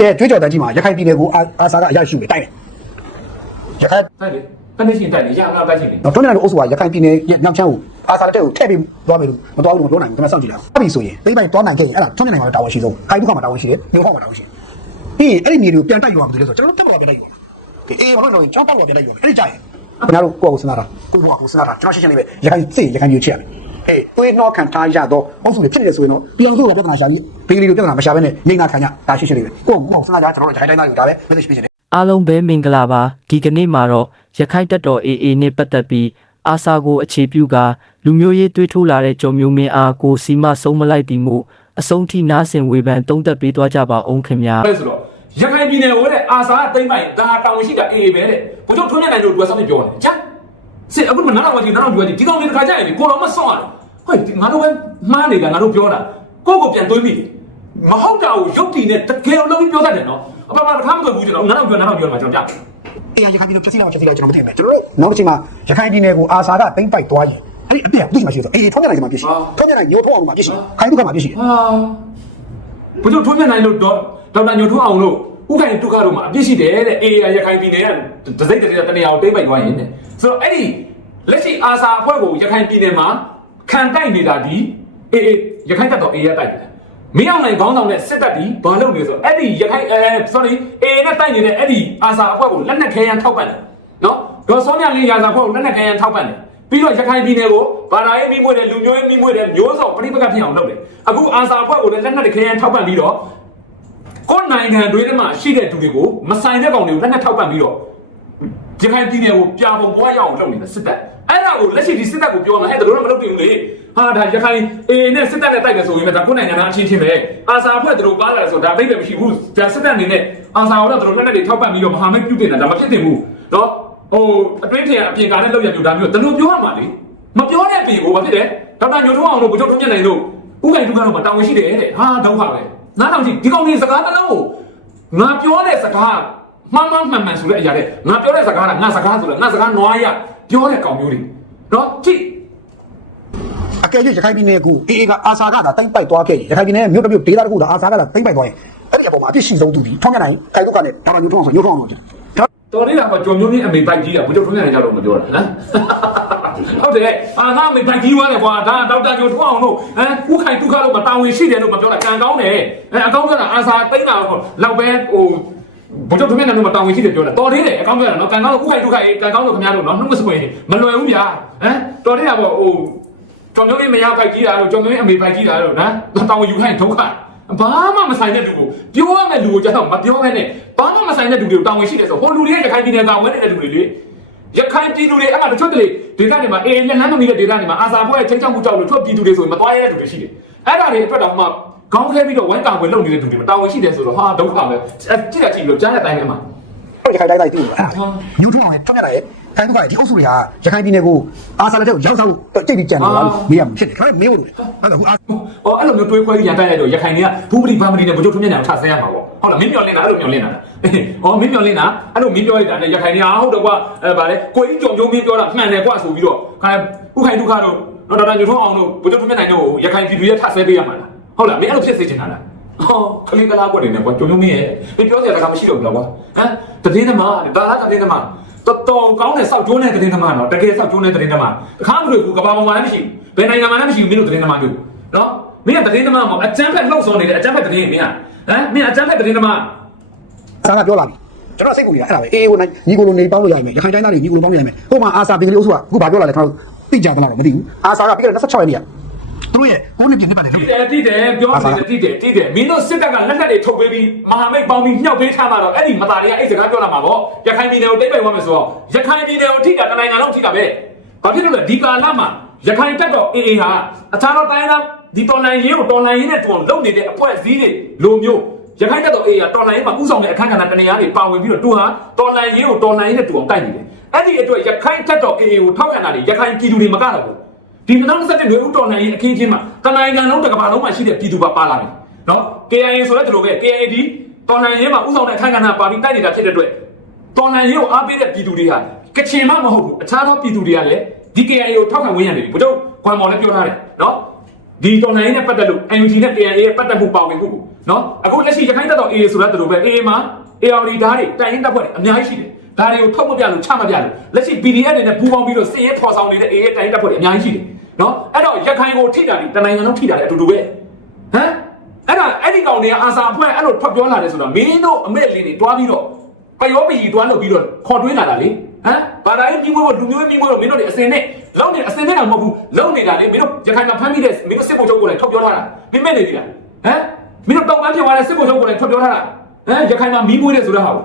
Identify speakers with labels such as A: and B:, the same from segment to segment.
A: ကဲကြွေးကြော်တန်းကြီးမှာရခိုင်ပြည်နယ်ကိုအာအာစာကအရရှိတယ်တိုက်တယ်ရခိုင်
B: တိုက်လေတနေ့ချင်းတိုက်လေရအောင်တိုက်ချင်းလေ
A: တော့တွန်းနေတဲ့အုပ်စုကရခိုင်ပြည်နယ်ရဲ့ညောင်ချမ်းကိုအာစာလက်တက်ကိုထည့်ပြီးသွားမယ်လို့မတော်ဘူးလို့မပြောနိုင်ဘူးကျွန်တော်စောင့်ကြည့်လိုက်အောင်ပြီဆိုရင်သိပိုင်သွားနိုင်ခဲ့ရင်အဲ့ဒါတွန်းနေနိုင်မှာတာဝန်ရှိဆုံးခိုင်ဒုက္ခမှာတာဝန်ရှိတယ်မြို့ဟောက်မှာတာဝန်ရှိတယ်ပြီးရင်အဲ့ဒီမြေတွေကိုပြန်တိုက်ယူရမှာဆိုလို့ဆိုကျွန်တော်တို့တက်ပေါ်ပြန်တိုက်ယူရမှာဒီအေးဘာလို့လဲကျွန်တော်တက်ပေါ်ပြန်တိုက်ယူရမှာအဲ့ဒီကြရင်ခင်ဗျားတို့ကိုယ့်ကိုစဉ်းစားတာကိုယ့်ဘဝကိုစဉ်းစားတာကျွန်တော်ရှင်းရှင်းလေးပဲရခိုင်စစ်ရခိုင်မျိုးချစ်ရမယ် အေးတွေးနှောခံထားရတော့အုပ်စုတွေဖြစ်နေတယ်ဆိုရင်တော့ပြောင်းစုကပြဿနာရှာပြီးဘေးလီကိုပြဿနာမရှာဘဲနဲ့နေနာခံကြဒါရှင်းရှင်းလေးပဲကိုယ့်ကိုယ်ကိုစဉ်းစားကြကျွန်တော်တို့ရခိုင်တိုင်းသားတွေဒါပဲ message ပေးချင်တယ်
C: အားလုံးပဲမင်္ဂလာပါဒီကနေ့မှာတော့ရခိုင်တပ်တော် AA နဲ့ပတ်သက်ပြီးအာစာကိုအခြေပြုကလူမျိုးရေးတွေးထိုးလာတဲ့ကြော်မျိုးမင်းအားကိုစီမဆုံးမလိုက်တည်မှုအဆုံးထိနားဆင်ဝေဖန်တုံးသက်ပေးသွားကြပါအောင်ခင်ဗျာ
B: ပဲဆိုတော့ရခိုင်ပြည်နယ်ဟိုတဲ့အာစာအသိမ့်ပိုင်ဒါတောင်းရှိတာအေးပဲတဲ့ဘုချုပ်ထွန်းမြတ်နိုင်တို့တွေ့ဆောင်ပြောတယ်ချမ်းစစ်အခုမှနားတော်ကြီးနားတော်ပြောတယ်ဒီကောင်လေးတစ်ခါကြာရင်ကိုတော်မဆော့ရတယ် ဟဲ့ငါတို့ပဲမှားနေတာငါတို့ပြောတာကိုကိုပြန်တွေးမိမဟုတ်တာကိုရုပ်တည်နဲ့တကယ်လုံးပြီးပြောတတ်တယ်နော်အပမတစ်ခါမတွေ့ဘူးကျွန်တော်နားတော်ပြောနားတော်ပြောမှာကျွန်တော်ကြား
A: အေးရခိုင်ပြည်နယ်ပြည်စီလောက်ပြည်စီလောက်ကျွန်တော်မသိဘူးကျွန်တော်တို့နောက်တစ်ချိန်မှာရခိုင်ပြည်နယ်ကိုအာစာကတိမ့်ပိုက်သွားရင်အဲ့ဒီအပြည့်အပြည့်မရှိဆိုအေးထုံးရနိုင်မှာပြည့်ရှိထုံးရနိုင်ညိုထုံးအောင်မှာပြည့်ရှိခိုင်ဒုက္ခမှာပြည့်ရှိ
B: ဟာဘုချုပ်ထွန်းမြတ်နိုင်လို့ဒေါက်တာညိုထွန်းအောင်လို့ဥခိုင်ဒုက္ခတို့မှာအပြစ်ရှိတယ်တဲ့အေးရခိုင်ပြည်နယ်ကဒစိတ်တဲ့တနေရာကိုတိမ့်ပိုက်သွားရင်တဲ့ဆိုတော့အဲ့ဒီလက်ရှိအာစာအဖွဲ့ကိုရခိုင်ပြည်နယ်မှာ ခံတိုက်နေတာဒီအေးအေးရခိုင်တပ်တော်အေးရတိုက်တယ်မင်းအောင်နိုင်ခေါင်းဆောင်တဲ့စစ်တပ်ဒီဘာလုပ်နေဆိုအဲ့ဒီရခိုင်အဲ sorry အေးနဲ့တိုက်နေတဲ့အဲ့ဒီအာစာအဖွဲ့ကိုလက်နက်ခဲယမ်းထောက်ပံ့တယ်နော်ဒေါ်စောမြလေးရာစာအဖွဲ့ကိုလက်နက်ခဲယမ်းထောက်ပံ့တယ်ပြီးတော့ရခိုင်ပြည်နယ်ကိုဘာသာရေးမိမွေးတယ်လူမျိုးရေးမိမွေးတယ်မျိုးစုံပြိပကဖြစ်အောင်လုပ်တယ်အခုအာစာအဖွဲ့ကိုလည်းလက်နက်ခဲယမ်းထောက်ပံ့ပြီးတော့ကိုယ်နိုင်ငံတွေထဲမှာရှိတဲ့သူတွေကိုမဆိုင်တဲ့ကောင်တွေကိုလက်နက်ထောက်ပံ့ပြီးတော့ ရခိုင်ပြည်နယ်ကိုပြာပုံပွားရအောင်လုပ်နေတဲ့စစ်တပ်အဲ့ဒါကိုလက်ရှိဒီစစ်တပ်ကိုပြောမှာအဲ့ဒါတို့တော့မလုပ်တင်ဘူးလေဟာဒါရခိုင်အေနဲ့စစ်တပ်နဲ့တိုက်တယ်ဆိုရင်လည်းဒါကိုယ်နိုင်ငံသားအချင်းချင်းပဲအာစာအဖွဲ့တို့ပါလာတယ်ဆိုတော့ဒါအိတ်လည်းမရှိဘူးဒါစစ်တပ်အနေနဲ့အာစာကိုတော့တို့လက်နက်တွေထောက်ပံ့ပြီးတော့မဟာမိတ်ပြုတင်တာဒါမဖြစ်တင်ဘူးနော်ဟိုအတွင်းထင်အပြင်ကားနဲ့လောက်ရပြူဒါမျိုးဒါလိုပြောရမှာလေမပြောတဲ့အပြင်ကိုဘာဖြစ်လဲဒေါက်တာညိုထုံးအောင်တို့ဘုချုပ်ထုံးမြတ်နိုင်တို့ဥက္ကဋ္ဌဒုက္ခတော့မတာဝန်ရှိတယ်တဲ့ဟာဒုက္ခပဲနားထောင်ကြည့်ဒီကောင်ကြီးစကားတစ်လုံးကိုငါပြောတဲ့စကား မှန်မှန်မှန်မှန်ဆိုတဲ့အရာတဲ့ငါပြောတဲ့စကားကငါစကားဆိုလဲငါစကားနွားရပြောတဲ့ကောင်မျိုးတွေနော်ကြည့်
A: အကယ်၍ရခိုင်ပြည်နယ်ကိုအေးအေးကအာစာကသာတိမ့်ပိုက်သွားခဲ့ရင်ရခိုင်ပြည်နယ်မြို့တစ်မြို့ဒေသတစ်ခုသာအာစာကသာတိမ့်ပိုက်သွားရင်အဲ့ဒီအပေါ်မှာအပြည့်ရှိဆုံးသူဒီထုံးရနိုင်ခိုင်ဒုက္ခနဲ့ဒါမှညိုထုံးအောင်ဆိုညိုထုံးအောင်လို့ကျွန်တော်
B: တော်လေးကမှကြော်မျိုးကြီးအမေပိုက်ကြီးကဘုချုပ်ထွန်းနေကြတော့မပြောတာဟမ်ဟုတ်တယ်အာငါအမေပိုက်ကြီးွားတယ်ကွာဒါဒေါက်တာကျော်ထွန်းအောင်တို့ဟမ်ဥခိုင်ဒုက္ခလို့မတာဝန်ရှိတယ်လို့မပြောတာကံကောင်းတယ်အဲအကောင်းပြောတာအာစာတိမ့်တာလောက်ပဲဟို ဘုချုပ်ထွန်းနေတယ်မတာဝန်ရှိတယ်ပြောတာတော်သေးတယ်အကောင်းပြောတာနော်ကံကောင်းလို့ဥခိုင်ဒုက္ခရေးကံကောင်းလို့ခင်ဗျားတို့နော်နှုတ်မစပွေမလွယ်ဘူးဗျာဟမ်တော်သေးတာပေါ့ဟိုကျွန်တော်တို့မရပိုက်ကြီးတာတော့ကျွန်တော်တို့အမေပိုက်ကြီးတာတော့နော်တောင်းယူခိုင်းဒုက္ခဘာမှမဆိုင်တဲ့လူကိုပြောရမယ့်လူကိုကျတော့မပြောဘဲနဲ့ဘာမှမဆိုင်တဲ့လူတွေကိုတောင်းဝင်ရှိတယ်ဆိုဟိုလူတွေကရခိုင်ပြည်နယ်ကဝင်နေတဲ့လူတွေလေရခိုင်ပြည်သူတွေအဲ့မှာတချို့တလေဒေသတွေမှာအေးလက်လန်းမမီတဲ့ဒေသတွေမှာအာစာဘွဲချင်းချောက်မှုကြောက်လို့သူ့ပြည်သူတွေဆိုရင်မသွားရတဲ့လူတွေရှိတယ်အဲ့ဒါတွေအတွက်တော့မှ ခေါင်းခဲပြီးတော့ဝိုင်းတာဝင်လုပ်နေတဲ့လူတွေမှာတောင်းဝင်ရှိတယ်ဆိုတော့ဟာဒုက္ခပဲကြည့်ရကြည့်ပြီးတော့ကြားတဲ့အတိုင်းပဲမှာ
A: ဟုတ်ရခိုင်တိုင်းတိုင်းသိလို့အဲ့ဒါညိုထုံးအောင်ထုံးရနိုင်ခိုင်ဒုက္ခဒီအုပ်စုတွေကရခိုင်ပြည်နယ်ကိုအာစာလက်တက်ကိုရောက်ဆောင်တိတ်ပြီးကြံနေလားမေးရမှာဖြစ်တယ်ဒါပေမဲ့မေးဖို့လို့အဲ့ဒါကအာ။
B: အော်အဲ့လိုမျိုးတွေးခွဲပြီးရန်တိုက်လိုက်တော့ရခိုင်တွေကဘူးပလီဘာမလီနဲ့ဗကြုတ်ထွန်းမြတ်နေအောင်ထဆဲရမှာပေါ့။ဟုတ်လားမင်းမျောလင်းတာအဲ့လိုမျောလင်းတာ။အော်မင်းမျောလင်းတာအဲ့လိုမင်းပြောလိုက်တာနဲ့ရခိုင်တွေကဟုတ်တော့ကွာအဲဗာလေကိုကြီးကြောင်ကျုံမင်းပြောတာမှန်တယ်ကွာဆိုပြီးတော့ခိုင်ဥခိုင်ဒုက္ခတို့တော့ဒေါက်တာညိုထွန်းအောင်တို့ဗကြုတ်ထွန်းမြတ်နိုင်တို့ရခိုင်ပြည်သူရဲ့ထဆဲပေးရမှာလား။ ဟုတ်လားမင်းအဲ့လိုဖြစ်စေချင်တာလား။ဟောခလီကလာကွက်နေတယ်ကွာကျုံကျုံမင်းရဲ့မင်းပြောစရာတကားမရှိတော့ဘူးလားကွာ။ဟမ်တည်င်းသမားဒါလားတည်င်းသမားတော်တော်ကောင်းတဲ့စောက်ကျိုးတဲ့တည်င်းသမားနော်တကယ်စောက်ကျိုးတဲ့တည်င်းသမားအခါမလို့ဘူးကဘာပေါ်မှာလည်းမရှိဘူးဘယ်နိုင်ငံမှာလည်းမရှိဘူးမင်းတို့တည်င်းသမားတို့နော်မင်းကတည်င်းသမားမဟုတ်အကျန်းဖက်လှုပ်ဆောင်နေတယ်အကျန်းဖက်တည်င်းမင်းကဟမ်မင်းအကျန်းဖက်တည်င်းသမား
A: စာကပြောလာပြီကျွန်တော်စိတ်ကူနေတာအဲ့ဒါပဲအေးဟိုညီကိုလိုနေပေါင်းလို့ရရင်ရခိုင်တိုင်းသားတွေညီကိုလိုပေါင်းလို့ရရင်ဟိုမှာအာစာပြည်ကလေးအုပ်စုကအခုဘာပြောလာလဲကျွန်တော်သိကြတယ်လားမသိဘူးအာစာကပြီးခဲ့တဲ့26ရက်နေ့က သူတို့ရဲ့ကိုနှစ်ပြည့်နှစ်ပတ်တယ်
B: တိ
A: လို့
B: တယ်တိတယ်ပြောနေတယ်တိတယ်တိတယ်မင်းတို့စစ်တပ်ကလက်နက်တွေထုတ်ပေးပြီးမဟာမိတ်ပေါင်းပြီးမြှောက်ပေးထားမှာတော့အဲ့ဒီမသားတွေကအဲ့စကားပြောလာမှာပေါ့ရခိုင်ပြည်နယ်ကိုတိတ်ပိတ်သွားမယ်ဆိုတော့ရခိုင်ပြည်နယ်ကိုထိတာတနိုင်ငံလုံးထိတာပဲဘာဖြစ်လို့လဲဒီကာလမှာရခိုင်တပ်တော်အေအေဟာအခြားသောတိုင်းသားဒီတော်လိုင်းရေးကိုတော်လိုင်းရေးနဲ့တူအောင်လုပ်နေတဲ့အဖွဲ့အစည်းတွေလိုမျိုးရခိုင်တပ်တော်အေအေဟာတော်လိုင်းရေးမှာဥဆောင်တဲ့အခန်းကဏ္ဍတနေရာတွေပါဝင်ပြီးတော့သူဟာတော်လိုင်းရေးကိုတော်လိုင်းရေးနဲ့တူအောင်တိုက်နေတယ်အဲ့ဒီအတွက်ရခိုင်တပ်တော်အေအေကိုထောက်ခံတာတွေရခိုင်ပြည်သူတွေမကတော့ဘူး ဒီ2021ရွေးဦးတော်နိုင်ရင်အခင်းချင်းမှာတနိုင်ငံလုံးတစ်ကမ္ဘာလုံးမှာရှိတဲ့ပြည်သူပါပါလာတယ်နော် KIA ဆိုတဲ့ဒီလိုပဲ KIA ဒီတော်နိုင်ရင်မှာဥဆောင်တဲ့ခိုင်ကဏ္ဍပါပြီးတိုက်နေတာဖြစ်တဲ့အတွက်တော်နိုင်ရင်ကိုအားပေးတဲ့ပြည်သူတွေဟာကချင်မှမဟုတ်ဘူးအခြားသောပြည်သူတွေကလည်းဒီ KIA ကိုထောက်ခံဝင်ရနေပြီဘုတို့ခွန်မော်လည်းပြောထားတယ်နော်ဒီတော်လိုင်းနဲ့ပတ်သက်လို့ NUG နဲ့ KNA ရဲ့ပတ်သက်မှုပါဝင်မှုကိုနော်အခုလက်ရှိရခိုင်တပ်တော် AA ဆိုတဲ့တူပဲ AA မှာ AR ဓာတ်တွေတိုင်ရင်တပ်ဖွဲ့တွေအများကြီးရှိတယ်ဒါတွေကိုထုတ်မပြလို့ချမပြလို့လက်ရှိ PDF တွေနဲ့ပူးပေါင်းပြီးတော့စစ်ရေးဖော်ဆောင်နေတဲ့ AA ရဲ့တိုင်ရင်တပ်ဖွဲ့တွေအများကြီးရှိတယ် နော်အဲ့တော့ရခိုင်ကိုထိတာတွေတနိုင်ငံလုံးထိတာတွေအတူတူပဲဟမ်အဲ့ဒါအဲ့ဒီကောင်တွေကအာစာအဖွဲ့အဲ့လိုထွက်ပြောလာတယ်ဆိုတော့မင်းတို့အမေလေးတွေတွားပြီးတော့ပယောပီတွားလုပ်ပြီးတော့ခေါ်တွင်းလာတာလေဟမ်ဘာသာရေးပြီးဖို့လူမျိုးပြီးဖို့မင်းတို့တွေအစင်နဲ့လောက်နေအစင်နဲ့တော့မဟုတ်ဘူးလောက်နေတာလေမင်းတို့ရခိုင်မှာဖမ်းမိတဲ့မင်းတို့စစ်ဘုံချုပ်ကိုလည်းထုတ်ပြောထားတာမင်းမဲ့နေပြီလားဟမ်မင်းတို့တောက်ပန်းဖြစ်သွားတဲ့စစ်ဘုံချုပ်ကိုလည်းထုတ်ပြောထားတာဟမ်ရခိုင်မှာမီးမွေးတယ်ဆိုတော့ဟာ
A: နော်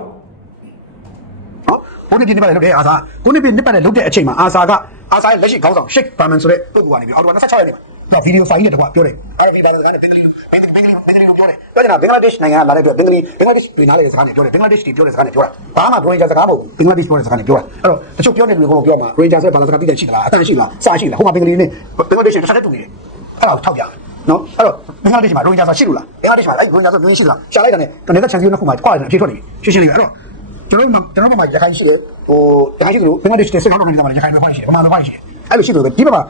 A: ဘုန်းကြီးပြနေပါလေလုပ်တယ်အာစာကိုနေပြနစ်ပတ်နဲ့လုပ်တဲ့အချိန်မှာအာစာက အာစာရဲ့လက်ရှိခေါင်းဆောင်ရှစ်ဘာမန်ဆိုတဲ့ပုဂ္ဂိုလ်ကနေပြီးအော်တို26ရက်နေ့မှာတော့ဗီဒီယိုဖိုင်နဲ့တကွာပြောတယ်အာဗီဘာသာစကားနဲ့ဘင်္ဂလီလူဘင်္ဂလီဘင်္ဂလီဘင်္ဂလီလူပြောတယ်ပြောနေတာဘင်္ဂလားဒေ့ရှ်နိုင်ငံကလာတဲ့အတွက်ဘင်္ဂလီဘင်္ဂလားဒေ့ရှ်ပြည်နားလေစကားနဲ့ပြောတယ်ဘင်္ဂလားဒေ့ရှ်တွေပြောတဲ့စကားနဲ့ပြောတာဘာမှဘရိုရင်ဂျာစကားမဟုတ်ဘူးဘင်္ဂလားဒေ့ရှ်ပြောတဲ့စကားနဲ့ပြောတာအဲ့တော့တချို့ပြောနေတယ်ကိုပြောမှာဘရိုရင်ဂျာဆိုတဲ့ဘာသာစကားသိတယ်ရှိသလားအတန်ရှိလားစာရှိလားဟိုမှာဘင်္ဂလီနဲ့ဘင်္ဂလားဒေ့ရှ်တစ်ဆက်တူနေတယ်အဲ့ဒါကိုထောက်ပြနော်အဲ့တော့ဘင်္ဂလားဒေ့ရှ်မှာရိုရင်ဂျာဆိုရှိလို့လားဘင်္ဂလားဒေ့ရှ်မှာအဲ့ရိုရင်ဂျာဆိုမျိုးရှိသလားရှာလိုက်တာနဲ့ကနေသက်ချန်စီယိုနှစ်ခုမှာခွာတယ်အဖြေထွက်နေပြီရှင်းရှင်းလေးပဲအဲ့တော့ကျွန်တော်တို့ကျွန်တော်တို့မှာရခိုင်ရှိတယ် ဟိုရခိုင်ရှိတယ်လို့ဘင်္ဂလားဒေ့ရှ်တဲ့စိတ်ကောင်းတော်နေတာမှာရခိုင်ပဲခွာရှိတယ်ဗမာပဲခွာရှိတယ်အဲ့လိုရှိတယ်ပဲဒီဘက်မှာ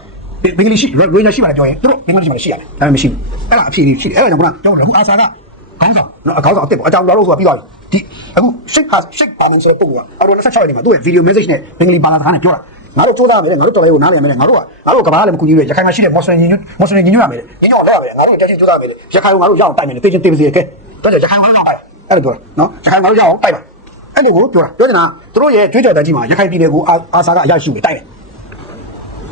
A: ဘင်္ဂလီရှိရိုရင်ဂျာရှိမှလည်းပြောရင်တို့ဘင်္ဂလားဒေ့ရှ်မှာရှိရတယ်ဒါပေမဲ့မရှိဘူးအဲ့ဒါအဖြေရှိတယ်အဲ့ဒါကြောင့်ကကျွန်တော်တို့အာစာကခေါင်းဆောင်နော်အခေါင်းဆောင်အစ်စ်ပေါ့အကြောင်းတော်လို့ဆိုတာပြီးသွားပြီဒီအခုရှိတ်ဟာရှိတ်ပါမန်ဆိုတဲ့ပုံကအော်တော့26ရက်နေ့မှာသူ့ရဲ့ဗီဒီယိုမက်ဆေ့ချ်နဲ့ဘင်္ဂလီဘာသာစကားနဲ့ပြောတာငါတို့စူးစမ်းမယ်ငါတို့တော်လေးကိုနားလည်မယ်ငါတို့ကငါတို့ကဘာလည်းမကူညီရရခိုင်မှာရှိတဲ့မော်စလင်ညီညွတ်မော်စလင်ညီညွတ်ရမယ်ညီညွတ်လက်ရမယ်ငါတို့တက်ချင်းစူးစမ်းမယ်ရခိုင်ကိုငါတို့ရအောင်တိုက်မယ်တေးချင်းတေးပါစေကဲတော့ရခိုင်ကိုငါတို့ရအောင်တိုက်အဲ့လိုပြောတာနော်ရခိုင်ကိုငါတို့ရအောင်တိုက်ပါ အဲ့လိုကိုပြောတာပြောနေတာသူတို့ရဲ့ကြွေးကြော်တန်းကြီးမှာရခိုင်ပြည်နယ်ကိုအာစာကအရရှိတယ်တိုက်တယ်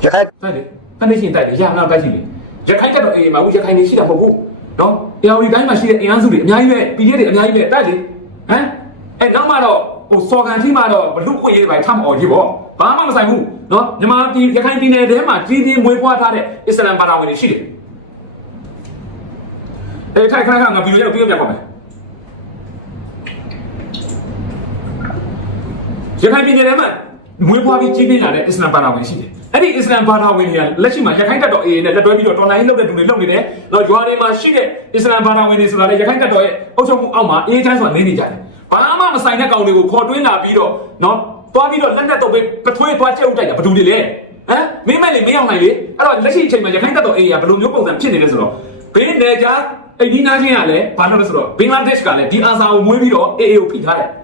A: ရခိုင်
B: တိုက်တယ်တနေ့ချင်းတိုက်တယ်ရအောင်တိုက်ရှိတယ်ရခိုင်တက်တော့ AA မှာဘူးရခိုင်နေရှိတာမဟုတ်ဘူးနော် AR တိုင်းမှာရှိတဲ့အင်အားစုတွေအများကြီးပဲ PDF တွေအများကြီးပဲတိုက်လေဟမ်အဲ့နောက်မှတော့ဟိုစော်ကန်ထိမှတော့ဘလူခွေရေးတွေပဲထမ်းအောင်ကြီးပေါ့ဘာမှမဆိုင်ဘူးနော်မြန်မာပြည်ရခိုင်ပြည်နယ်ထဲမှာကြီးကြီးမွေးဖွားထားတဲ့အစ္စလမ်ဘာသာဝင်တွေရှိတယ်အဲ့ထိုက်ခါခါငါဗီဒီယိုရောက်ပြီးပြပါမယ် ရခိုင်ပြည်နယ်ထဲမှာမွေးဖွားပြီးကြီးပြင်းလာတဲ့အစ္စလမ်ဘာသာဝင်ရှိတယ်အဲ့ဒီအစ္စလမ်ဘာသာဝင်တွေကလက်ရှိမှာရခိုင်တပ်တော် AA နဲ့လက်တွဲပြီးတော့တော်လိုင်းလုပ်တဲ့သူတွေလုပ်နေတယ်။တော့ရွာတွေမှာရှိတဲ့အစ္စလမ်ဘာသာဝင်တွေဆိုတာလေရခိုင်တပ်တော်ရဲ့အုပ်ချုပ်မှုအောက်မှာအေးချမ်းစွာနေနေကြတယ်။ဘာမှမဆိုင်တဲ့ကောင်တွေကိုခေါ်တွင်းလာပြီးတော့နော်တွားပြီးတော့လက်နက်တော့ပဲပထွေးတွားချက်ဥတိုက်တာဘာလို့လဲလဲ။ဟမ်မင်းမလေးမင်းအောင်နိုင်လေအဲ့တော့လက်ရှိအချိန်မှာရခိုင်တပ်တော် AA ကဘယ်လိုမျိုးပုံစံဖြစ်နေလဲဆိုတော့ဘင်းနေကြအိဒီနာချင်းကလည်းဘာလို့လဲဆိုတော့ဘင်္ဂလားဒေ့ရှ်ကလည်းဒီအာဆာကိုမွေးပြီးတော့ AA ကိုဖိထားတယ်။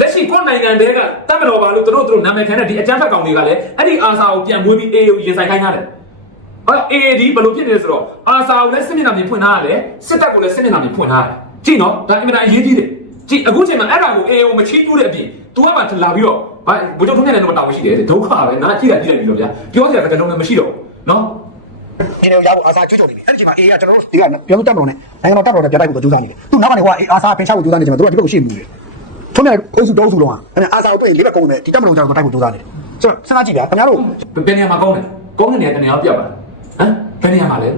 B: လက်ရှိကိုယ်နိုင်ငံတည်းကတတ်မတော်ပါလို့သူတို့သူတို့နာမည်ခံတဲ့ဒီအကြမ်းဖက်ကောင်တွေကလည်းအဲ့ဒီအာစာကိုပြန်မွေးပြီး AA ကိုရင်ဆိုင်ခိုင်းထားတယ်။ဟော AAD ဘယ်လိုဖြစ်နေလဲဆိုတော့အာစာကိုလည်းစစ်မျက်နှာပြင်ဖွင့်ထားရတယ်စစ်တပ်ကိုလည်းစစ်မျက်နှာပြင်ဖွင့်ထားရတယ်။ကြည့်နော်ဒါအင်မတန်အရေးကြီးတယ်။ကြည့်အခုချိန်မှာအဲ့ဒါကို AA ကိုမချီးကျူးတဲ့အပြင် तू ကမှလာပြီးတော့ဘာဘုရားထုံးတဲ့တော့တာဝန်ရှိတယ်တဲ့ဒုက္ခပဲနားကြည့်ရကြည့်လိုက်ပြီးတော့ဗျာပြောစရာကတလုံးလည်းမရှိတော့ဘူးနော်
A: ဒီလိုရဖို့အာစာကြွကြော်နေပြီအဲ့ဒီချိန်မှာအေးကကျွန်တော်တို့ဒီကပြောတပ်မတော်နဲ့နိုင်ငံတော်တပ်မတော်နဲ့ပြတိုက်ဖို့ကြိုးစားနေတယ်သူနောက်ကနေဟိုကအာစာဖင်ချဖို့ကြိုးစားနေချိန်မှာတို့ကဒီဘက်ကိုရှေ့မူတယ် ထုံးနေအုပ်စုတောအုပ်စုလုံးကအဲ့အာစာကိုတွေ့လေးဘက်ကုန်မယ်ဒီတပ်မတော်ကြောင့်တိုက်ဖို့ကြိုးစားနေတယ်ဆိုတော့စဉ်းစားကြည့်ဗျာခင်ဗျားတို့
B: ဘယ်နေရာမှာကောင်းလဲကောင်းတဲ့နေရာတနေရာပြတ်ပါလားဟမ်ဘယ်နေရာမှာလဲ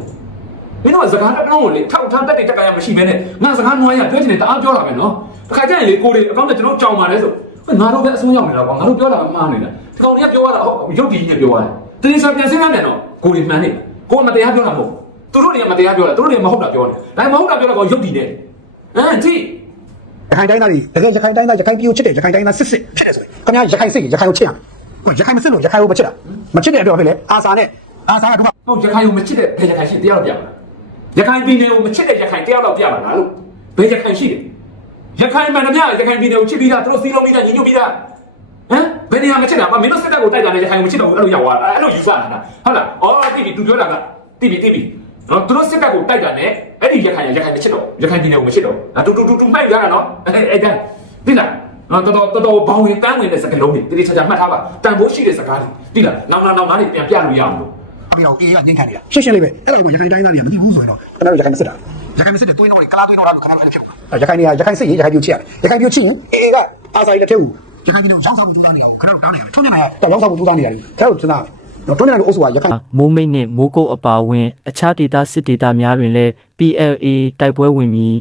B: မင်းတို့ကစကားတစ်လုံးကိုလေထောက်ထားတက်တဲ့တက်ကရမရှိဘဲနဲ့ငါစကားနွားရပြောချင်တယ်တအားပြောတာပဲနော်တခါကျရင်လေကိုတွေအကောင့်နဲ့ကျွန်တော်ကြောင်ပါလဲဆိုငါတို့ပဲအဆုံးရောက်နေတာကွာငါတို့ပြောတာမှားနေတာဒီကောင်တွေကပြောရတာဟုတ်ရုပ်တည်ကြီးနဲ့ပြောရတယ်တင်းစားပြန်စင်းရမယ်နော်ကိုတွေမှန်နေကိုကမတရားပြောတာမဟုတ်သူတို့တွေကမတရားပြောတာသူတို့တွေကမဟုတ်တာပြောတယ်ဒါမဟုတ်တာပြောတာကောရုပ်တည်နေဟမ်ကြည့်
A: ရခိုင်တိုင်းသားတွေတကယ်ရခိုင်တိုင်းသားရခိုင်ပြည်ကိုချစ်တယ်ရခိုင်တိုင်းသားစစ်စစ်ဖြစ်တယ်ဆိုရင်ခင်ဗျားရခိုင်စိတ်ရခိုင်ကိုချစ်ရမယ်ရခိုင်မစစ်လို့ရခိုင်ကိုမချစ်တာမချစ်တဲ့အတွက်ပဲလေအာစာနဲ့အာစာကတို့က
B: ဟုတ်ရခိုင်ကိုမချစ်တဲ့ဘယ်ရခိုင်ရှိတရားတော့ပြပါလားရခိုင်ပြည်နယ်ကိုမချစ်တဲ့ရခိုင်တရားတော့ပြပါလားလို့ဘယ်ရခိုင်ရှိတယ်ရခိုင်မှန်တယ်မြရခိုင်ပြည်နယ်ကိုချစ်ပြီးသားသူတို့စီးလုံးပြီးသားညီညွတ်ပြီးသားဟမ်ဘယ်နေရာမချစ်တာမမင်းတို့စစ်တပ်ကိုတိုက်တာနဲ့ရခိုင်ကိုမချစ်တော့ဘူးအဲ့လိုရောက်သွားတာအဲ့လိုယူဆတာဟုတ်လားအော်တိပြီသူပြောတာကတိပြီတိပြီ နော်သူတို့စစ်တပ်ကိုတိုက်တာနဲ့အဲ့ဒီရခိုင်ရခိုင်မချစ်တော့ရခိုင်ပြည်နယ်ကိုမချစ်တော့ဒါတူတူတူတူပိုက်ရတာနော်အဲ့အဲ့ဒါတိလားနော်တော်တော်တော်တော်ဘောင်းဝင်တန်းဝင်တဲ့စကားလုံးတွေတိတိကျကျမှတ်ထားပါတန်ဖိုးရှိတဲ့စကားတွေတိလားနောက်နောက်နောက်နောက်တွေပြန်ပြလို့ရအောင်လို့
A: ပြီးတော့အေးကငင်းခံနေတာရှင်းရှင်းလေးပဲအဲ့လိုကိုရခိုင်တိုင်းသားတွေကမသိဘူးဆိုရင်တော့ခင်ဗျားတို့ရခိုင်မစစ်တာရခိုင်မစစ်တဲ့တွင်းတော့ကလားတွင်းတော့လို့ခင်ဗျားတို့အဲ့လိုဖြစ်ဘူးရခိုင်နေရရခိုင်စစ်ရင်ရခိုင်ပြည်ကိုချစ်ရတယ်ရခိုင်ပြည်ကိုချစ်ရင်အေးကအာစာရီလက်ထဲကိုရခိုင်ပြည်ကိုရောင်းဆောင်မှုတူးသားနေအောင်ခင်ဗျားတို့တောင်းနေရတယ်ထုံးနေမှာတော့ရောင်းဆောင်မှုတူးသားနေရတယ်ခင်ဗျားတို့စဉ်းစားမယ် တော့တွင်းနေတဲ့အုပ်စုကရခိုင်
C: မိုးမိတ်နှင့်မိုးကုတ်အပါအဝင် အခြားဒေသစစ်ဒေသများတွင်လည်း PLA တိုက်ပွဲဝင်ပြီး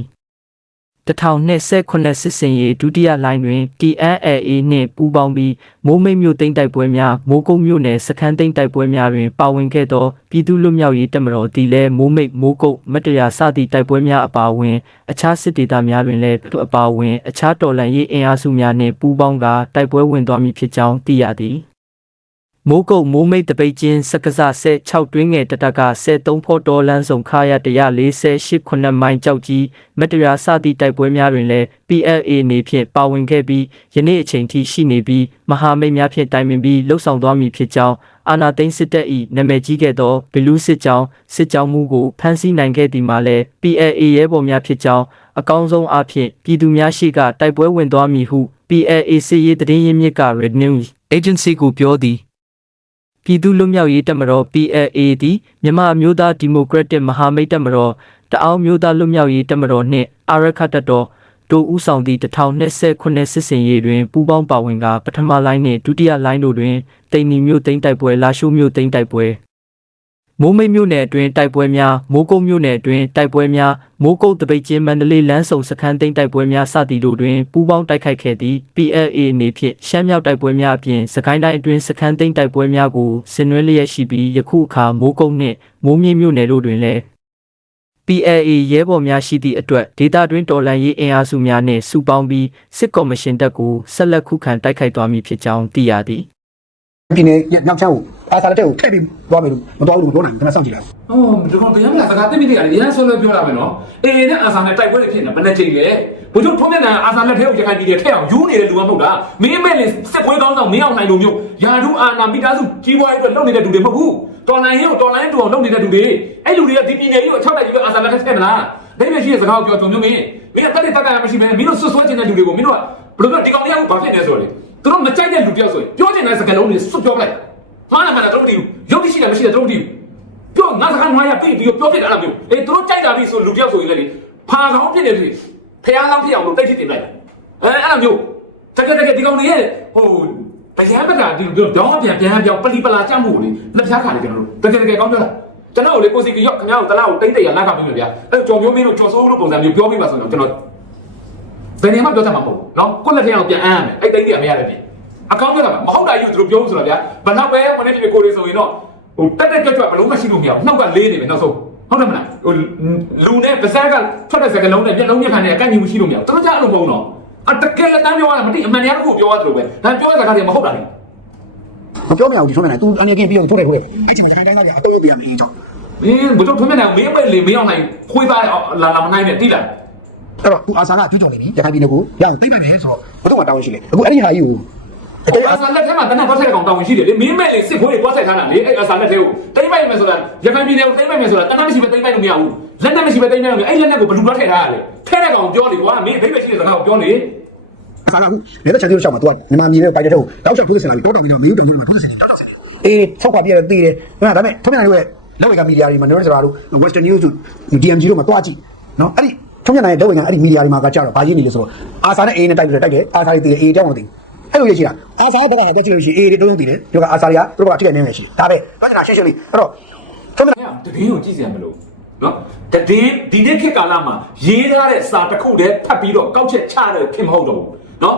C: 1029စစ်စင်ရေးဒုတိယလိုင်းတွင် TNLA နှင့်ပူးပေါင်းပြီးမိုးမိတ်မြို့သိမ်းတိုက်ပွဲများမိုးကုတ်မြို့နယ်စခန်းသိမ်းတိုက်ပွဲများတွင်ပါဝင်ခဲ့သောပြည်သူ့လွတ်မြောက်ရေးတပ်မတော်တည်လဲမိုးမိတ်မိုးကုတ်မတ်တရာစသည့်တိုက်ပွဲများအပါအဝင် အခြားစစ်ဒေသများတွင်လည်းအပါအဝင် အခြားတော်လှန်ရေးအင်အားစုများနှင့်ပူးပေါင်းကာတိုက်ပွဲဝင်သွားမည်ဖြစ်ကြောင်းသိရသည် မိုးကုတ်မိုးမိတ်တပိတ်ချင်းစက္ကစ16တွင်းငယ်တတက73ဖော်တော်လန်းဆောင်ခါရ148ခုနှစ်မိုင်ကြောက်ကြီးမတရာစသည့်တိုက်ပွဲများတွင်လည်း PLA နေဖြင့်ပါဝင်ခဲ့ပြီးယနေ့အချိန်ထိရှိနေပြီးမဟာမိတ်များဖြင့်တိုင်ပင်ပြီးလှုပ်ဆောင်သွားမည်ဖြစ်ကြောင်းအာနာသိန်းစစ်တပ်၏နာမည်ကြီးခဲ့သောဘလူးစစ်ကြောင်းစစ်ကြောင်းမှုကိုဖမ်းဆီးနိုင်ခဲ့သည်မှာလည်း PLA ရဲဘော်များဖြစ်ကြောင်းအကောင်းဆုံးအဖြစ်ပြည်သူများရှိကတိုက်ပွဲဝင်သွားမည်ဟု PLA စစ်ရေးတရင်ရင်းမြစ်က Red News Agency ကိုပြောသည် ပြည်သူ့လွတ်မြောက်ရေးတပ်မတော် PLA သည်မြန်မာအမျိုးသားဒီမိုကရက်တစ်မဟာမိတ်တပ်မတော်တအောင်းမျိုးသားလွတ်မြောက်ရေးတပ်မတော်နှင့်အာရခတပ်တော်တို့ဦးဆောင်သည့်1029စစ်စင်ရေးတွင်ပူးပေါင်းပါဝင်ကပထမလိုင်းနှင့်ဒုတိယလိုင်းတို့တွင်တိန်နီမျိုးတိန်တိုက်ပွဲလာရှိုးမျိုးတိန်တိုက်ပွဲ မိုးမိတ်မြို့နယ်အတွင်းတိုက်ပွဲများမိုးကုတ်မြို့နယ်အတွင်းတိုက်ပွဲများမိုးကုတ်တပိတ်ချင်းမန္တလေးလမ်းစုံစခန်းသိမ်းတိုက်ပွဲများစသည်တို့တွင်ပူးပေါင်းတိုက်ခိုက်ခဲ့သည့် PLA အနေဖြင့်ရှမ်းမြောက်တိုက်ပွဲများအပြင်စကိုင်းတိုင်းအတွင်းစခန်းသိမ်းတိုက်ပွဲများကိုဆင်နွှဲလျက်ရှိပြီးယခုအခါမိုးကုတ်နှင့်မိုးမြင့်မြို့နယ်တို့တွင်လည်း PLA ရဲဘော်များရှိသည့်အတွက်ဒေတာတွင်းတော်လှန်ရေးအင်အားစုများနှင့်စုပေါင်းပြီးစစ်ကော်မရှင်တပ်ကိုဆက်လက်ခုခံတိုက်ခိုက်သွားမည်ဖြစ်ကြောင်းသိရသည်
A: ပြည်နယ်ညောင်ချောင်းကို အာသာလက်ထက်ကိုထည့်ပြီးသွားမယ်လို့မတော်ဘူးလို့ပြောနိုင်ဘူးကျွန်တော်စောင့်ကြည့်လိုက်။
B: အော်ဒီကောင်တရားမလားစကားသိမိတယ်ရတယ်ရန်ဆွဲလွှဲပြောရမယ်နော်။အေနဲ့အာဆာနဲ့တိုက်ပွဲတွေဖြစ်နေဘယ်နဲ့ချိန်လဲ။ဘုတို့ထုံးမြန်တဲ့အာဆာလက်ထဲကိုရခိုင်ပြည်နယ်ထက်အောင်ယူနေတဲ့လူကမဟုတ်လား။မင်းမဲ့လေစစ်ပွဲကောင်းဆောင်မင်းအောင်နိုင်လို့မျိုးယာဒူအာနာမိသားစုကြီးပွားရေးအတွက်လုပ်နေတဲ့လူတွေမဟုတ်ဘူး။တော်လိုင်းရေးကိုတော်လိုင်းတူအောင်လုပ်နေတဲ့လူတွေအဲ့လူတွေကဒီပြည်နယ်ကြီးကိုအချောက်တိုက်ကြီးပဲအာဆာလက်ထက်ထည့်မလား။ဒါပေမဲ့ရှိတဲ့စကားကိုပြောကြုံမျိုးမင်းမင်းကတက်တဲ့တက်ကမရှိဘဲမင်းတို့ဆွဆွဲနေတဲ့လူတွေကိုမင်းတို့ကဘယ်လိုပြောဒီကောင်တွေကဘာဖြစ်နေဆိုလဲ။သူတို့မကြိုက်တဲ့လူတယောက်ဆိုရင်ပြောချင်တဲ့စကားလုံးတွေစွတ်ပြောလိုက်။ မှားတယ်မှန်တယ်တို့မသိဘူး။ရုပ်ရှိတယ်မရှိတယ်တို့မသိဘူး။ပြောငါစကားနွားရပြိပြီးပြောပြတယ်အဲ့လိုမျိုးအေးသူတို့ကြိုက်တာပြီဆိုလူတယောက်ဆိုရင်လည်းဖာကောင်းဖြစ်နေပြီဖះကောင်းဖြစ်အောင်လို့တိတ်ထိတင်လိုက်အဲအဲ့လိုမျိုးတကယ်တကယ်ဒီကောင်တွေရဲ့ဟိုတရားမတာဒီလိုပြောတော့ပြန်ပြန်ပြောပလီပလာကြမှုကိုလေလက်ဖြားခါလေကျွန်တော်တို့တကယ်တကယ်ကောင်းပြောတာကျွန်တော်လေကိုစီကရော့ခင်ဗျားတို့တလားကိုတိတ်တိတ်ရလက်ခါပြီးပြီဗျာအဲ့ကြော်မျိုးမင်းတို့ကြော်စိုးလို့ပုံစံမျိုးပြောပြပါဆိုတော့ကျွန်တော်ဘယ်နေမှပြောတတ်မှာမဟုတ်ဘူးနော်ကိုယ့်လက်ထဲအောင်ပြန်အမ်းရမယ်အဲ့တိတ်တိတ်ရမရတဲ့ပြင် အကောင်းပြောတာမဟုတ်တာယူသူတို့ပြောလို့ဆိုတော့ဗျာဘယ်တော့ပဲဝင်နေပြီကိုလေးဆိုရင်တော့ဟိုတက်တက်ကြွကြွဘလုံးမရှိလို့မရဘူးနှောက်ကလေးနေမယ်နောက်ဆုံးဟုတ်တယ်မလားဟိုလူနဲ့ပါးစပ်ကထွက်တဲ့စကလုံးနဲ့မျက်လုံးမျက်ဖန်နဲ့အကန့်ကြီးမရှိလို့မရဘူးတို့ကြအဲ့လိုမဟုတ်တော့အတကယ်လက်တန်းပြောရတာမသိအမှန်တရားတစ်ခုပြောရတယ်လို့ပဲဒါပြောရတဲ့စကားတွေမဟုတ်တာလေ
A: မပြောမရဘူးဒီထုံးနေတယ်သူအနေကင်းပြီးတော့ထိုးတယ်ထိုးတယ်အဲ့ချိန်မှာရခိုင်တိုင်းသားတွေအတော့ပြရမယ်အေးကြောင့်
B: မင်းဘုတို့ထွန်းမြတ်နိုင်မင်းပဲလေမင်းအောင်နိုင်ခွေးသားလာလာမနိုင်နဲ့တိလား
A: အဲ့တော့သူအာဆာနာကျွတ်တော်နေပြီရခိုင်ပြည်နယ်ကိုရအောင်တိတ်တယ်ဆိုတော့ဘယ်သူမှတောင်းရှိလေအခုအဲ့ဒီဟာကြီးကို
B: အဲ့အစားလက်ထဲမှာတနက်သွားဆိုင်ကောင်တောင်းဝင်ရှိတယ်လေမင်းမဲ့လေစစ်ခွေးတွေသွားဆိုင်ထားတာလေအဲ့အစားလက်ထဲကိုတိမ့်ပိုက်မယ်ဆိုတာရခိုင်ပြည်နယ်ကိုတိမ့်ပိုက်မယ်ဆိုတာတနက်မရှိပဲတိမ့်ပိုက်လို့မရဘူးလက်နဲ့မရှိပဲတိမ့်ပိုက်လို့အဲ့လက်နဲ့ကိုဘလူးတော့ထည့်ထားရလေထည့်တဲ့ကောင်ပြောလေကွာမင်းဘိမ့်ပဲရှိတဲ့စကားကိုပြောလေ
A: အာဆာနာကလည်းချန်တီလို့ရှောက်မှာသူကမြန်မာပြည်ရဲ့ပိုက်တဲ့တဲ့ကိုတောက်ချောက်ထိုးစင်လာပြီးပို့တော်ပြီးတော့မေယူတောင်ပြီးတော့ထိုးစင်တောက်ချောက်စင်အေးထောက်ခွာပြရတဲ့သေးတယ်ဒါပေမဲ့ထုံးနေတယ်လက်ဝဲကမီဒီယာတွေမှာနော်စရာတို့ Western News တို့ DMG တို့မှာတွားကြည့်နော်အဲ့ဒီထုံးနေတယ်လက်ဝဲကအဲ့ဒီမီဒီယာတွေမှာကကြတော့ဘာရင်းနေလဲဆိုတော့အာဆာနဲ့အေးနဲ့တိုက်ပြီးတော့တိုက်တယ်အာဆာတွေတည်တယ်အေးတောင်းမသိ အဲ့လိုရရှိတာအာဆာဘက်ကတက်ကြည့်လို့ရှိရင်အေးတွေတုံးတုံးတည်တယ်ဒီကအာဆာတွေကသူတို့ကထိတယ်နေနေရှိဒါပဲဘာကြနာရှင်းရှင်းလေးအဲ့တော့ထုံးနေ
B: အဲ့တည်င်းကိုကြည့်စရာမလိုနော်တည်င်းဒီနေ့ခေတ်ကာလမှာရေးထားတဲ့စာတစ်ခုတည်းဖတ်ပြီးတော့ကောက်ချက်ချတဲ့ခင်မဟုတ်တော့ဘူးနော်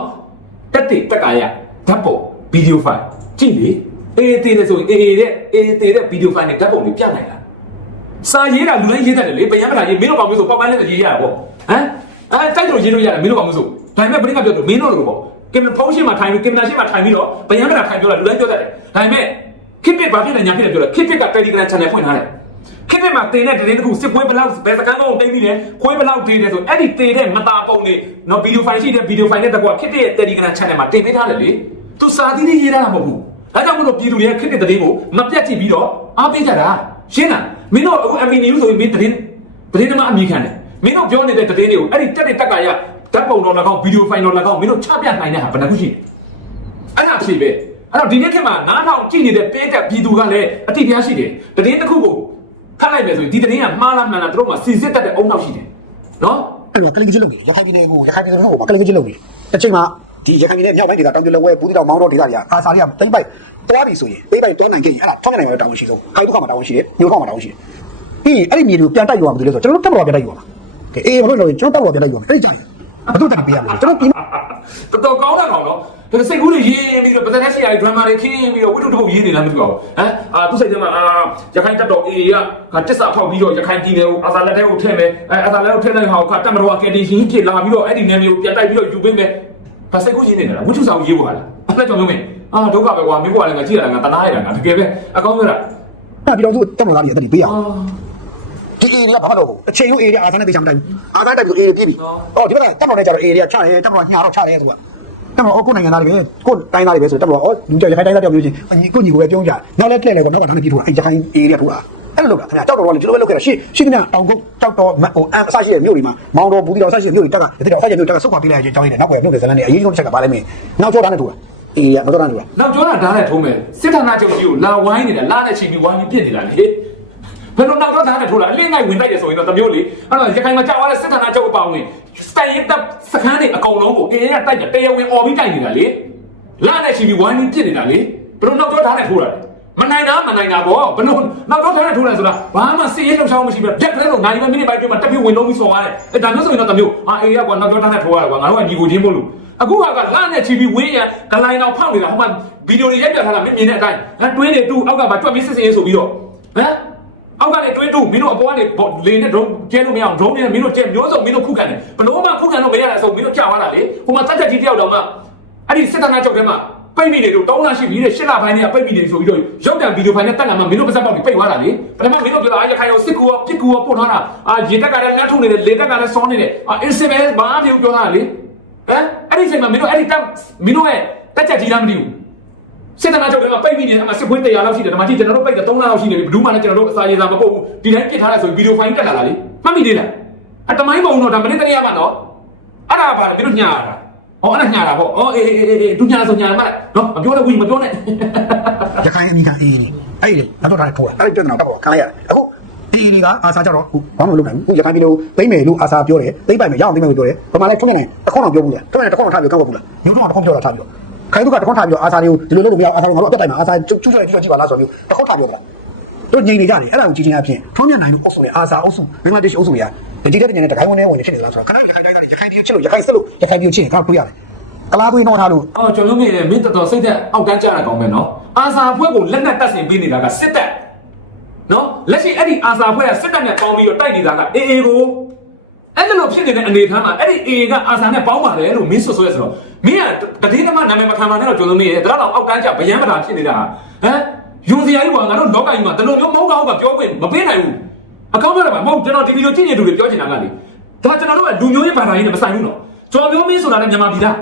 B: တက်တိတက်ကရဓာတ်ပုံဗီဒီယိုဖိုင်ကြည့်လေအေးတေးတယ်ဆိုရင်အေးတဲ့အေးတေးတဲ့ဗီဒီယိုဖိုင်နဲ့ဓာတ်ပုံတွေပြနိုင်လားစာရေးတာလူတိုင်းရေးတတ်တယ်လေဗယံပလာရေးမင်းတို့ကောင်မျိုးဆိုပေါက်ပန်းနဲ့ရေးရတာပေါ့ဟမ်အဲတိုက်တော့ရေးလို့ရတယ်မင်းတို့ကောင်မျိုးဆိုဒါပေမဲ့ဘယ်နည်းကပြောတော့မင်းတို့လိုပေါ့ ကင်မရာဖုန်းရှင်းမှာထိုင်ပြီးကင်မရာရှင်းမှာထိုင်ပြီးတော့ဗယံပလာထိုင်ပြောတာလူတိုင်းပြောတတ်တယ်ဒါပေမဲ့ခစ်ပစ်ဘာဖြစ်လဲညာဖြစ်လဲပြောတာခစ်ပစ်က Telegram channel ဖွင့်ထားတယ်ခစ်ပစ်မှာတင်တဲ့တရင်တစ်ခုစစ်ပွဲဘလောက်ဘယ်စကန်တော့တိတ်ပြီးလဲခွေးဘလောက်တင်တယ်ဆိုအဲ့ဒီတင်တဲ့မတာပုံတွေနော်ဗီဒီယိုဖိုင်ရှိတဲ့ဗီဒီယိုဖိုင်နဲ့တကွာခစ်တဲ့ Telegram channel မှာတင်ပေးထားတယ်လေသူစာသီးလေးရေးထားတာမဟုတ်ဘူးဒါကြောင့်မလို့ပြည်သူတွေကခစ်တဲ့တရင်ကိုမပြတ်ကြည့်ပြီးတော့အားပေးကြတာရှင်းလားမင်းတို့အခု MV News ဆိုရင်မင်းတရင်တရင်မှအမိခံတယ်မင်းတို့ပြောနေတဲ့တရင်တွေကိုအဲ့ဒီတက်တဲ့တက်ကရ ဓာတ်ပုံတော်၎င်းဗီဒီယိုဖိုင်တော်၎င်းမင်းတို့ချပြနိုင်တဲ့ဟာဘယ်နှခုရှိလဲအဲ့ဒါဖြစ်ပဲအဲ့တော့ဒီနေ့ခေတ်မှာနားထောင်ကြည့်နေတဲ့ပေးတဲ့ပြည်သူကလည်းအတိတရားရှိတယ်တရင်တစ်ခုကိုခတ်လိုက်မယ်ဆိုရင်ဒီတရင်ကမှားလားမှန်လားတို့မှစီစစ်တတ်တဲ့အုံနောက်ရှိတယ်နော်
A: အဲ့တော့ကလင်ကကြီးလုပ်နေရခိုင်ပြည်နယ်ကိုရခိုင်ပြည်နယ်ကိုကလင်ကကြီးလုပ်နေတစ်ချိန်မှာဒီရခိုင်ပြည်နယ်မြောက်ပိုင်းဒေသတောင်ကျလဝဲဘူးတီတောင်မောင်းတော့ဒေသတွေကအာစာတွေကတိမ့်ပိုက်တွားပြီဆိုရင်တိမ့်ပိုက်တွားနိုင်ခဲ့ရင်အဲ့ဒါထောက်နိုင်မှာတောင်းရှိဆုံးခိုင်ဒုက္ခမှာတောင်းရှိတယ်ညိုထောက်မှာတောင်းရှိတယ်ပြီးရင်အဲ့ဒီမြေတွေကိုပြန်တိုက်ရောမှာဘာလို့လဲဆိုတော့ကျွန်တော်တို့တက်ပေါ်ပြန်တိုက်ရောမှာကဲအေးဘာလို့လဲကျွန်တော်တက်ပေါ်ပြန်တိုက်ရောမှာအဲ့ဒီကြိုင် ဘာလို့တက်ပြီးပေးရမလဲကျွန်တော်ပြီး
B: တော်တော်ကောင်းတာကောင်နော်ဒါစိတ်ကူးတွေရေးပြီးတော့ပဇက်တက်ရှိရဒရမာတွေခင်းပြီးတော့ဝိတုတပုတ်ရေးနေလားမသိပါဘူးဟမ်အာသူစိတ်ထဲမှာအာရခိုင်တက်တော်အေးကဟာတစ္ဆာဖောက်ပြီးတော့ရခိုင်ပြည်နယ်ကိုအာသာလက်ထဲကိုထည့်မယ်အဲအာသာလက်ကိုထည့်လိုက်ဟောကတက်မတော်ကကယ်တင်ရှင်ဖြစ်လာပြီးတော့အဲ့ဒီနယ်မြေကိုပြန်တိုက်ပြီးတော့ယူပေးမယ်ဒါစိတ်ကူးရေးနေတာဝိတုဆောင်ရေးဖို့ဟာလားအဲ့ဒါကြောင့်လုံးမင်းအာဒုက္ခပဲကွာမင်းကလည်းငါကြည့်ရတာငါတနာရတာငါတကယ်ပဲအကောင်းပြောတာ
A: အဲ့ပြီးတော့သူတက်မလို့သားပြီးအသက်တွေပေးရအောင်
B: အာ
A: ဒီ A တွေ ကဘာမှတော့ဘူးအချိန်ယူ A တွေအာသာနဲ့ပေးချင်မတိုင်ဘူးအာသာတိုက်ပြီး A တွေပြေးပြီအော်ဒီဘက်ကတက်မလို့နဲ့ကြတော့ A တွေကချရဲတက်မလို့ညာတော့ချရဲဆိုတာတက်မလို့ကိုနိုင်ငံသားတွေပဲကိုတိုင်းသားတွေပဲဆိုတက်မလို့အော်လူကြရခိုင်တိုင်းသားတယောက်မျိုးချင်းအညီကိုညီကိုပဲပြုံးကြနောက်လက်လှည့်လဲကောနောက်ကဒါနဲ့ပြေးထိုးတာအဲ့ရခိုင် A တွေကထိုးတာအဲ့လိုလုပ်တာခင်ဗျာတောက်တော်တော့လေဒီလိုပဲလုပ်ခဲ့တာရှေ့ရှေ့ကမြတောင်ကုတ်တောက်တော်ဟိုအမ်အဆရှိတဲ့မြို့တွေမှာမောင်တော်ဘူးတီတော်ဆရှိတဲ့မြို့တွေတက်ကဒီတော့ဆရှိတဲ့မြို့တက်ကဆုတ်ခွာပေးလိုက်တဲ့အကြောင်းရင်းနဲ့နောက်ွယ်မြို့တွေဇလန်တွေအရေးကြီးဆုံးတစ်ချက်ကဘာလဲမင်းနောက်ကျော်တာနဲ့ထိုးတာ A ကမတော်တာထိုးတာ
B: နောက်ကျောတာဓာတ်နဲ့ထုံးမယ်စစ်ဌာနချုပ်ကြီးကိုလာဝိုင်းနေတာလာနဲ့ချီပြီးဝိုင်းပြီးပြစ်နေတာလေ ဘယ်လိုနောက်တော့ဓာတ်နဲ့ထိုးတာအလင်းငိုင်ဝင်တိုက်ရဆိုရင်တော့တမျိုးလေအဲ့တော့ရခိုင်မှာကြောက်ရတဲ့စစ်ဌာနချုပ်အပေါင်းဝင်စတိုင်ရတပ်စခန်းတွေအကောင်လုံးကိုအေးရတိုက်တယ်တရားဝင်អော်ပြီးတိုက်နေတာလေလာနဲ့ချီပြီးဝိုင်းပြီးပြစ်နေတာလေဘယ်လိုနောက်တော့ဓာတ်နဲ့ထိုးတာလဲမနိုင်တာမနိုင်တာပေါ့ဘယ်လိုနောက်တော့ဓာတ်နဲ့ထိုးတယ်ဆိုတာဘာမှစီးရဲလှုပ်ရှားမှုမရှိပဲပြက်ပြက်လို့နိုင်ပဲမိနစ်ပိုင်းပြမှာတက်ပြီးဝင်လုံးပြီးဆော်ရတယ်အဲဒါမျိုးဆိုရင်တော့တမျိုးအာအေးရကွာနောက်တော့ဓာတ်နဲ့ထိုးရတယ်ကွာငါတို့ကညီကိုချင်းမို့လို့အခုကလာနဲ့ချီပြီးဝင်းရဂလိုင်းအောင်ဖောက်နေတာဟိုမှာဗီဒီယိုတွေရိုက်ပြထားတာမင်းမြင်တဲ့အတိုင်းဟမ်တွင်းနေတူအောက်ကမှာကြွက်ပြီးစစ်စင်ရေးဆိုပြီးတော့ဟမ် အောက်ကနေတွင်းတူမင်းတို့အပေါ်ကနေလေနဲ့ဒရုန်းကျဲလို့မရအောင်ဒရုန်းနဲ့မင်းတို့ကျဲမျိုးစုံမင်းတို့ခုခံတယ်ဘလို့မှခုခံလို့မရတာဆိုမင်းတို့ကြောက်သွားတာလေဟိုမှာတက်တက်ကြီးတယောက်တော့မှအဲ့ဒီစစ်တပ်နာချုပ်ထဲမှာပိတ်မိနေလို့တောင်းလာရှိပြီးတဲ့ရှစ်လပိုင်းတွေကပိတ်မိနေဆိုပြီးတော့ရုပ်တံဗီဒီယိုဖိုင်နဲ့တက်လာမှမင်းတို့ပါစက်ပေါက်ပြီးပိတ်သွားတာလေပထမမင်းတို့ပြောတာအာရခိုင်ရောစစ်ကူရောပြစ်ကူရောပို့ထားတာအာရေတက်ကလည်းလက်ထုံနေတယ်လေတက်ကလည်းစောနေတယ်အာအင်စင်ပဲဘာမှမပြောပြောတာလေဟမ်အဲ့ဒီချိန်မှာမင်းတို့အဲ့ဒီတက်မင်းတို့ရဲ့တက်ချက်ကြီးလားမသိဘူး စစ်တနာချုပ်တွေကပိတ်ပြီးနေတယ်အမှစစ်ခွေး100လောက်ရှိတယ်ဒီမှာကြည့်ကျွန်တော်တို့ပိတ်တယ်3လောက်ရှိနေပြီဘယ်သူမှလည်းကျွန်တော်တို့အစာရေစာမပုတ်ဘူးဒီတိုင်းပြစ်ထားလိုက်ဆိုဗီဒီယိုဖိုင်တက်လာတာလေမှတ်မိသေးလားအတမိုင်းပုံတော့ဒါမနေ့တနေ့ကမှနော်အဲ့ဒါပါလေမင်းတို့ညာတာဟောအဲ့ဒါညာတာပေါ့ဩအေးအေးအေးအေးသူညာဆိုညာမှလည်းနော်မပြောနဲ့ဝီမပြောနဲ့
A: ရခိုင်အမိခံအေးနေအဲ့ဒီနောက်တော့ဒါထိုးတာအဲ့ဒီပြဿနာတော့ခံလိုက်ရတယ်အခုအေးဒီကအာစာကြတော့ဟိုဘာမှမလုပ်နိုင်ဘူးရခိုင်ပြည်လို့သိမ့်မယ်လို့အာစာပြောတယ်သိမ့်ပိုင်မယ်ရအောင်သိမ့်မယ်လို့ပြောတယ်ဘာမှလည်းထုံးနေတယ်တခေါက်တော့ပြောဘူးလေထုံးနေတခေါက်တော့ထားပြောကောက်ဘူးလားရုံးတော့တခေါက်ပြောတာထားပြော ခိုင်တို့ကတခေါက်ထားပြောအာစာတွေကိုဒီလိုလုပ်လို့မရအာစာကငါတို့အပြတ်တိုင်မှာအာစာကျူးကျူးကျူးကြည့်ပါလားဆိုပြီးတခေါက်ထားပြောတာတို့ငြိမ်နေကြတယ်အဲ့ဒါကိုကြည့်ချင်းအဖြစ်ထုံးမြနိုင်လို့အုပ်စုနဲ့အာစာအုပ်စုဘင်္ဂလားဒေ့ရှ်အုပ်စုတွေကဒီတဲ့တဲ့တခိုင်ဝင်နေဝင်နေဖြစ်နေလားဆိုတော့ခဏရခိုင်တိုင်းသားတွေရခိုင်ပြည်ချစ်လို့ရခိုင်စစ်လို့ရခိုင်ပြည်ချစ်ရင်ခါတွေ့ရတယ်ကလားသွေးနှောထားလို့
B: အော်ကျွန်တော်မြင်တယ်မင်းတော်တော်စိတ်သက်အောက်ကန်းကြတာကောင်းမယ်နော်အာစာအဖွဲ့ကိုလက်နက်တပ်ဆင်ပေးနေတာကစစ်တပ်နော်လက်ရှိအဲ့ဒီအာစာအဖွဲ့ကစစ်တပ်နဲ့ပေါင်းပြီးတော့တိုက်နေတာကအေအေကို အဲ့လိုဖြစ်နေတဲ့အနေအထားမှာအဲ့ဒီအေအေကအာစာနဲ့ပေါင်းပါတယ်လို့မင်းဆွဆွဲဆိုတော့မင်းကတတိယမနာမည်မခံပါနဲ့တော့ကျွန်တော်မြင်တယ်ဒါတော့အောက်ကန်းကြဗျယံပဒါဖြစ်နေတာဟမ်ယူစရာကြီးကငါတို့လောကကြီးမှာတလုံးမျိုးမဟုတ်တော့ကပြောခွင့်မပေးနိုင်ဘူးအကောင်းပြောတယ်မဟုတ်ကျွန်တော်ဒီဗီဒီယိုကြည့်နေတူတွေပြောချင်တာကလေဒါကျွန်တော်တို့ကလူမျိုးရေးဘာသာရေးနဲ့မဆိုင်ဘူးနော်ကျွန်တော်မျိုးမင်းဆိုတာလည်းမြန်မာပြည်သား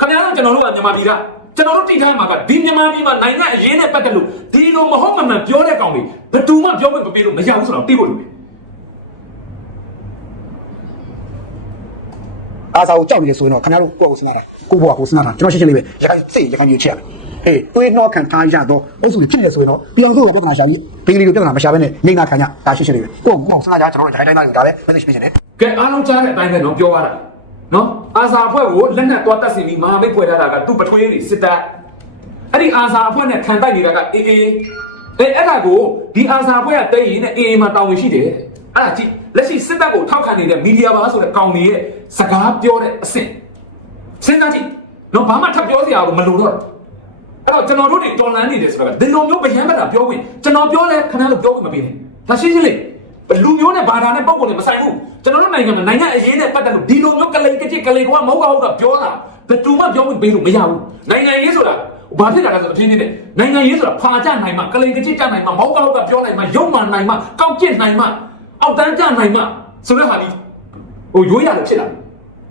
B: ခင်ဗျားတို့ကျွန်တော်တို့ကမြန်မာပြည်ကကျွန်တော်တို့တိထားမှာကဒီမြန်မာပြည်မှာနိုင်ငံအရေးနဲ့ပတ်သက်လို့ဒီလိုမဟုတ်မှန်မှန်ပြောတဲ့ကောင်တွေဘယ်သူမှပြောခွင့်မပေးလို့မရဘူးဆိုတော့သိဖို့လိုတယ်
A: အာစာကိုကြောက်နေတယ်ဆိုရင်တော့ခင်ဗျားတို့ကိုယ့်ကိုစဉ်းစားတာကိုယ့်ဘဝကိုစဉ်းစားတာကျွန်တော်ရှင်းရှင်းလေးပဲရခိုင်စိတ်ရခိုင်မျိုးချရမယ်အေးတွေးနှောခံထားရတော့အုပ်စုဖြစ်နေတယ်ဆိုရင်တော့ပြောင်းစုကိုပြဿနာရှာပြီးဘင်္ဂလီကိုပြဿနာမရှာဘဲနဲ့နေနာခံကြဒါရှင်းရှင်းလေးပဲကိုယ့်ကိုယ်စဉ်းစားကြကျွန်တော်တို့ရခိုင်တိုင်းသားတွေဒါပဲ message ပေးချင်တယ်
B: ကဲအားလုံးကြားတဲ့အတိုင်းပဲနော်ပြောရတာနော်အာစာအဖွဲ့ကိုလက်နက်သွားတက်စီပြီးမဟာမိတ်ဖွဲ့ထားတာကသူ့ပထွေးတွေစစ်တပ်အဲ့ဒီအာစာအဖွဲ့နဲ့ခံတိုက်နေတာကအေးအေးအဲအဲ့ဒါကိုဒီအာစာအဖွဲ့ကတိတ်ရင်နဲ့အေးအေးမှာတာဝန်ရှိတယ် အဲ့ဒါကြည့်လက်ရှိစစ်တပ်ကိုထောက်ခံနေတဲ့မီဒီယာပါဆိုတဲ့ကောင်တွေရဲ့စကားပြောတဲ့အဆင့်စဉ်းစားကြည့်နော်ဘာမှထပ်ပြောစရာမလိုတော့ဘူးအဲ့တော့ကျွန်တော်တို့တွေတော်လန်နေတယ်ဆိုတော့ဒီလိုမျိုးဗယံမတာပြောဝင်ကျွန်တော်ပြောလဲခဏလို့ပြောဝင်မပေးနဲ့ဒါရှင်းရှင်းလေးလူမျိုးနဲ့ဘာသာနဲ့ပုံကုန်နဲ့မဆိုင်ဘူးကျွန်တော်တို့နိုင်ငံမှာနိုင်ငံအရေးနဲ့ပတ်သက်လို့ဒီလိုမျိုးကလိန်ကကြစ်ကလိန်ကွာမဟုတ်ပါဘူးကပြောတာဘယ်သူမှပြောဝင်ပေးလို့မရဘူးနိုင်ငံရေးဆိုတာဘာဖြစ်လာလဲဆိုတော့အပြင်းနေတယ်နိုင်ငံရေးဆိုတာဖာကြနိုင်မှကလိန်ကကြစ်ကြနိုင်မှမဟုတ်ပါဘူးကပြောနိုင်မှရုံမှန်နိုင်မှကောက်ကျစ်နိုင်မှ အောက်တန်းကြနိုင်မှဆိုတဲ့ဟာလေးဟိုရိုးရတယ်ဖြစ်လာ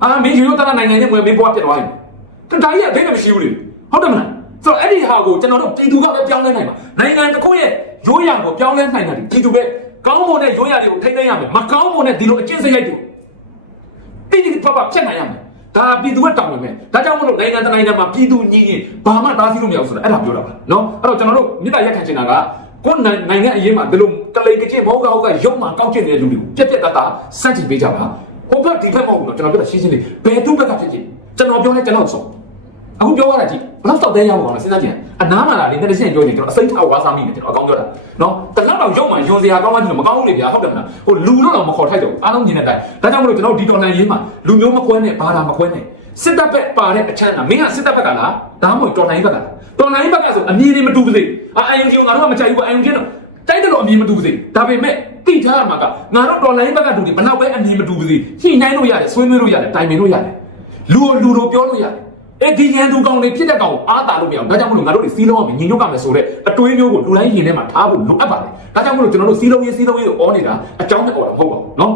B: အာမင်းရိုးရိုးတရနိုင်ငံရဲ့မွေမင်းဘွားဖြစ်သွားပြီဒါကြီးကဘယ်နဲ့မရှိဘူးလေဟုတ်တယ်မလားဆိုတော့အဲ့ဒီဟာကိုကျွန်တော်တို့ပြည်သူကပဲပြောင်းလဲနိုင်ပါနိုင်ငံတစ်ခုရဲ့ရိုးရာကိုပြောင်းလဲနိုင်တာဒီပြည်သူပဲကောင်းမွန်တဲ့ရိုးရာတွေကိုထိန်းသိမ်းရမယ်မကောင်းမွန်တဲ့ဒီလိုအကျင့်စရိုက်တွေတိတိပပဖြတ်နိုင်ရမယ်ဒါပြည်သူကတောင်းဝင်မယ်ဒါကြောင့်မလို့နိုင်ငံတနိုင်ငံမှာပြည်သူညီရင်ဘာမှတားဆီးလို့မရဘူးဆိုတာအဲ့ဒါပြောတာပါနော်အဲ့တော့ကျွန်တော်တို့မြစ်တာရက်ခံချင်တာကကိုယ်နိုင်ငံအရေးမှာဒီလို ကလိန်ကကျင့်မဟုတ်ကဟုတ်ကရုံမှကောက်ကျင့်နေတဲ့လူတွေကိုပြက်ပြက်တတ်တာစန့်ကျင်ပေးကြပါဟိုဘက်ဒီဘက်မဟုတ်ဘူးနော်ကျွန်တော်ပြောတာရှင်းရှင်းလေးဘယ်သူဘက်ကဖြစ်ဖြစ်ကျွန်တော်ပြောလဲကျွန်တော်ဆုံးအခုပြောရတာကြည့်ဘယ်တော့တဲရောက်အောင်လဲစဉ်းစားကြည့်အနားမှာလာလေတက်တဲ့ပြောနေကျွန်တော်အစိမ့်ထောက်ဝါစားမိတယ်ကျွန်တော်အကောင်းပြောတာနော်တလောက်တော့ရုံမှယွန်စရာကောင်းမှကျွန်တော်မကောင်းဘူးလေဗျာဟုတ်တယ်မလားဟိုလူတော့တော့မခေါ်ထိုက်တော့အားလုံးမြင်တဲ့အတိုင်းဒါကြောင့်မလို့ကျွန်တော်ဒီတော်လန်ရေးမှာလူမျိုးမကွဲနဲ့ဘာသာမကွဲနဲ့စစ်တပ်ဘက်ပါတဲ့အချမ်းကမင်းကစစ်တပ်ဘက်ကလားဒါမှမဟုတ်တော်လန်ရေးဘက်ကလားတော်လန်ရေးဘက်ကဆိုအမြင်တွေမတူပါစေအာအယုံကြီးကငါတို့ကမကြိုက်ဘူးအယုံကြီးတော့ တိုက်တယ်လို့အမြင်မတူပါစေဒါပေမဲ့တိထားရမှာကငါတို့တော်လိုင်းဘက်ကတူတယ်ဘယ်တော့ပဲအမြင်မတူပါစေညှိနှိုင်းလို့ရတယ်ဆွေးနွေးလို့ရတယ်တိုင်ပင်လို့ရတယ်လူကိုလူတို့ပြောလို့ရတယ် အဲ့ဒီရန်သူကောင်တွေဖြစ်တဲ့ကောင်ကိုအားတာလို့မရအောင်ဒါကြောင့်မလို့ငါတို့တွေစီးလုံးအောင်ညီညွတ်ကြမယ်ဆိုတဲ့အတွေးမျိုးကိုလူတိုင်းရင်ထဲမှာထားဖို့လိုအပ်ပါတယ်ဒါကြောင့်မလို့ကျွန်တော်တို့စီးလုံးရေးစီးလုံးရေးကိုအောနေတာအကြောင်းနဲ့အော်တာမဟုတ်ပါဘူးเนาะ